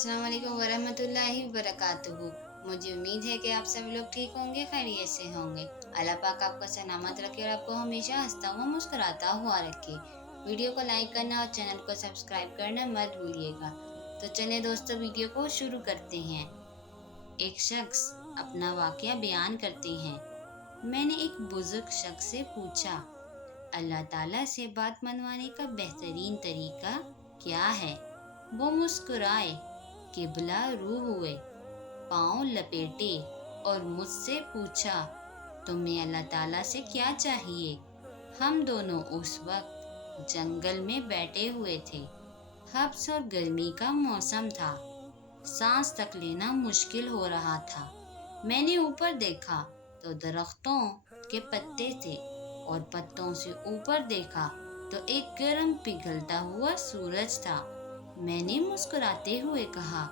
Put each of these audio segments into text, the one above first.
अस्सलाम वालेकुम वरहमतुल्लाहि वबरकातुहू। मुझे उम्मीद है कि आप सभी लोग ठीक होंगे, खैरियत से होंगे। अल्लाह पाक आपको सलामत रखे और आपको हमेशा हंसता हुआ मुस्कुराता हुआ रखे। वीडियो को लाइक करना और चैनल को सब्सक्राइब करना मत भूलिएगा। तो चलिए दोस्तों, वीडियो को शुरू करते हैं। एक शख्स अपना वाकया बयान करते हैं। मैंने एक बुजुर्ग शख्स से पूछा, अल्लाह ताला से बात मनवाने का बेहतरीन तरीका क्या है? वो मुस्कुराए, किबला रू हुए, पाँव लपेटे और मुझसे पूछा, तुम्हें अल्लाह ताला से क्या चाहिए? हम दोनों उस वक्त जंगल में बैठे हुए थे। हब्स और गर्मी का मौसम था। सांस तक लेना मुश्किल हो रहा था। मैंने ऊपर देखा तो दरख्तों के पत्ते थे और पत्तों से ऊपर देखा तो एक गर्म पिघलता हुआ सूरज था। मैंने मुस्कुराते हुए कहा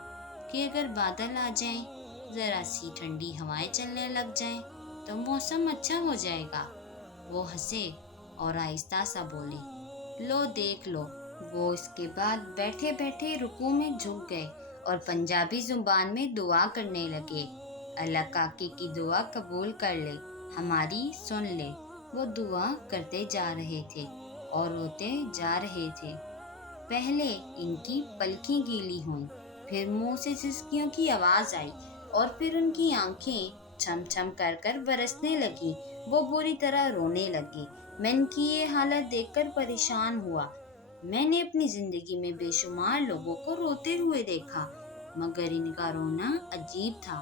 कि अगर बादल आ जाएं, जरा सी ठंडी हवाएं चलने लग जाएं, तो मौसम अच्छा हो जाएगा। वो हंसे और आहिस्ता सा बोले, लो देख लो। वो इसके बाद बैठे बैठे रुकू में झुक गए और पंजाबी जुबान में दुआ करने लगे। अल्लाह काकी की दुआ कबूल कर ले, हमारी सुन ले। वो दुआ करते जा रहे थे और रोते जा रहे थे। पहले इनकी पलकें गीली हुई, फिर मुंह से सिसकियों की आवाज आई और फिर उनकी आंखें छम छम कर कर बरसने लगी। वो बुरी तरह रोने लगी। मैं इनकी ये हालत देखकर परेशान हुआ। मैंने अपनी जिंदगी में बेशुमार लोगों को रोते हुए देखा, मगर इनका रोना अजीब था।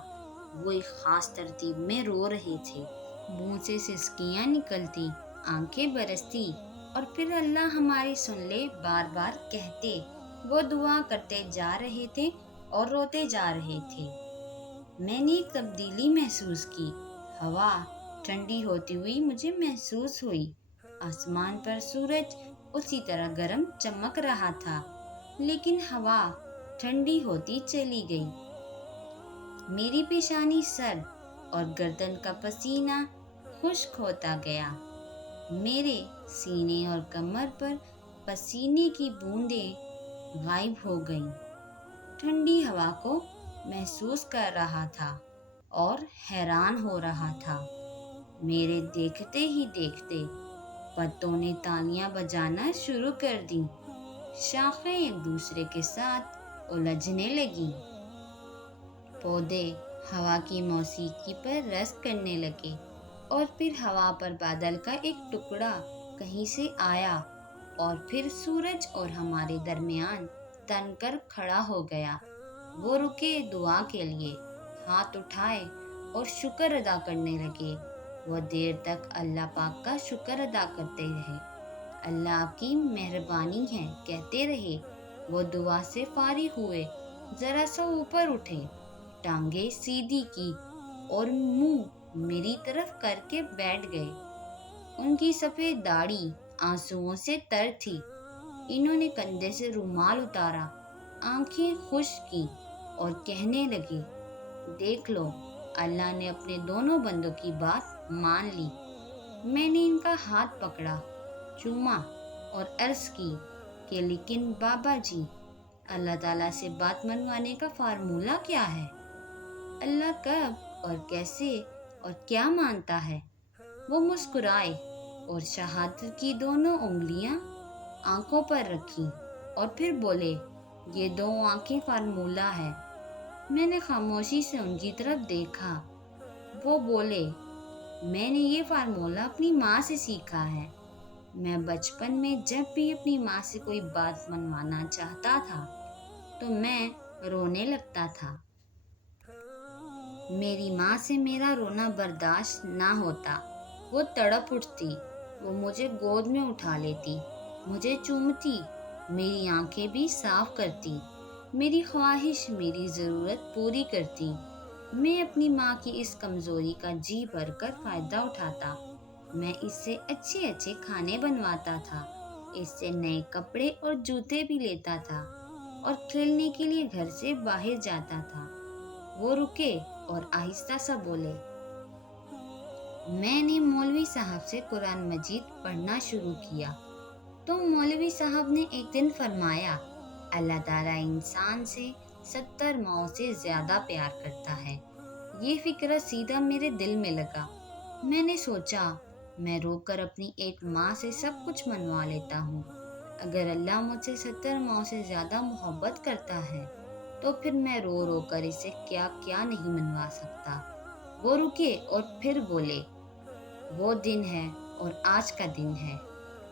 वो एक खास तरतीब में रो रहे थे। मुंह से सिसकियां निकलती, आंखें बरसती और फिर अल्लाह हमारी सुन ले बार बार कहते। वो दुआ करते जा रहे थे और रोते जा रहे थे। मैंने एक तब्दीली महसूस की। हवा ठंडी होती हुई मुझे महसूस हुई। आसमान पर सूरज उसी तरह गर्म चमक रहा था, लेकिन हवा ठंडी होती चली गई। मेरी पेशानी सर्द और गर्दन का पसीना खुश्क होता गया। मेरे सीने और कमर पर पसीने की बूंदें गायब हो गईं। ठंडी हवा को महसूस कर रहा था और हैरान हो रहा था। मेरे देखते ही देखते पत्तों ने तालियां बजाना शुरू कर दी। शाखें एक दूसरे के साथ उलझने लगीं। पौधे हवा की मौसीकी पर रस करने लगे और फिर हवा पर बादल का एक टुकड़ा कहीं से आया और फिर सूरज और हमारे दरमियान तनकर खड़ा हो गया। वो रुके दुआ के लिए, हाथ उठाए और शुक्र अदा करने लगे। वो देर तक अल्लाह पाक का शुक्र अदा करते रहे। अल्लाह आपकी मेहरबानी है कहते रहे। वो दुआ से फारिग हुए, जरा सा ऊपर उठे, टांगे सीधी की और मुंह मेरी तरफ करके बैठ गए। उनकी सफेद दाढ़ी आंसुओं से तर थी। इन्होंने कंधे से रुमाल उतारा, आंखें खुश्क की और कहने लगे, देख लो, अल्लाह ने अपने दोनों बंदों की बात मान ली। मैंने इनका हाथ पकड़ा, चूमा और अर्ज की कि लेकिन बाबा जी, अल्लाह ताला से बात मनवाने का फार्मूला क्या है? अल्लाह कब और कैसे और क्या मानता है? वो मुस्कुराए और शहादत की दोनों उंगलियां आंखों पर रखी और फिर बोले, ये दो आंखें फार्मूला है। मैंने खामोशी से उनकी तरफ देखा। वो बोले, मैंने ये फार्मूला अपनी माँ से सीखा है। मैं बचपन में जब भी अपनी माँ से कोई बात मनवाना चाहता था तो मैं रोने लगता था। मेरी माँ से मेरा रोना बर्दाश्त ना होता। वो तड़प उठती, वो मुझे गोद में उठा लेती, मुझे चूमती, मेरी आंखें भी साफ करती, मेरी ख्वाहिश, मेरी ज़रूरत पूरी करती। मैं अपनी माँ की इस कमज़ोरी का जी भरकर फ़ायदा उठाता। मैं इससे अच्छे अच्छे खाने बनवाता था, इससे नए कपड़े और जूते भी लेता था और खेलने के लिए घर से बाहर जाता था। वो रुके और आहिस्ता सा बोले, मैंने मौलवी साहब से कुरान मजीद पढ़ना शुरू किया तो मौलवी साहब ने एक दिन फरमाया, अल्लाह ताला इंसान से 70 माओ से ज़्यादा प्यार करता है। ये फिक्र सीधा मेरे दिल में लगा। मैंने सोचा, मैं रोकर अपनी एक माँ से सब कुछ मनवा लेता हूँ। अगर अल्लाह मुझसे 70 माओ से ज़्यादा मोहब्बत करता है, तो फिर मैं रो रो कर इसे क्या क्या नहीं मनवा सकता। वो रुके और फिर बोले, वो दिन है और आज का दिन है।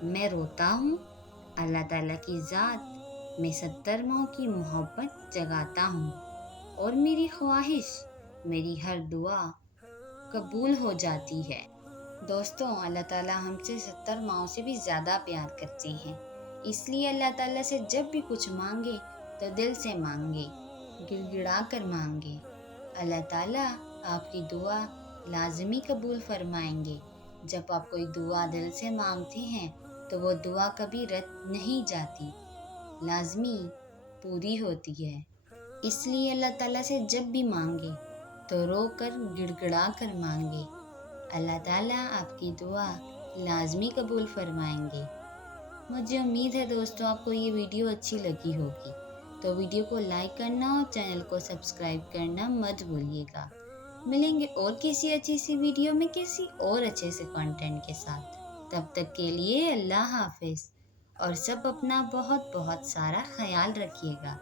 मैं रोता हूँ, अल्लाह ताला की ज़ात में 70 माओ की मोहब्बत जगाता हूँ और मेरी ख्वाहिश, मेरी हर दुआ कबूल हो जाती है। दोस्तों, अल्लाह ताला हमसे 70 माओ से भी ज़्यादा प्यार करते हैं। इसलिए अल्लाह ताला से जब भी कुछ मांगे तो दिल से मांगे, गिड़गिड़ा कर मांगे। अल्लाह ताला आपकी दुआ लाजमी कबूल फरमाएंगे। जब आप कोई दुआ दिल से मांगते हैं तो वो दुआ कभी रद्द नहीं जाती, लाजमी पूरी होती है। इसलिए अल्लाह ताला से जब भी मांगे तो रो कर गिड़गिड़ा कर मांगे। अल्लाह ताला आपकी दुआ लाजमी कबूल फरमाएंगे। मुझे उम्मीद है दोस्तों आपको ये वीडियो अच्छी लगी होगी, तो वीडियो को लाइक करना और चैनल को सब्सक्राइब करना मत भूलिएगा। मिलेंगे और किसी अच्छी सी वीडियो में किसी और अच्छे से कंटेंट के साथ। तब तक के लिए अल्लाह हाफिज़ और सब अपना बहुत बहुत सारा ख्याल रखिएगा।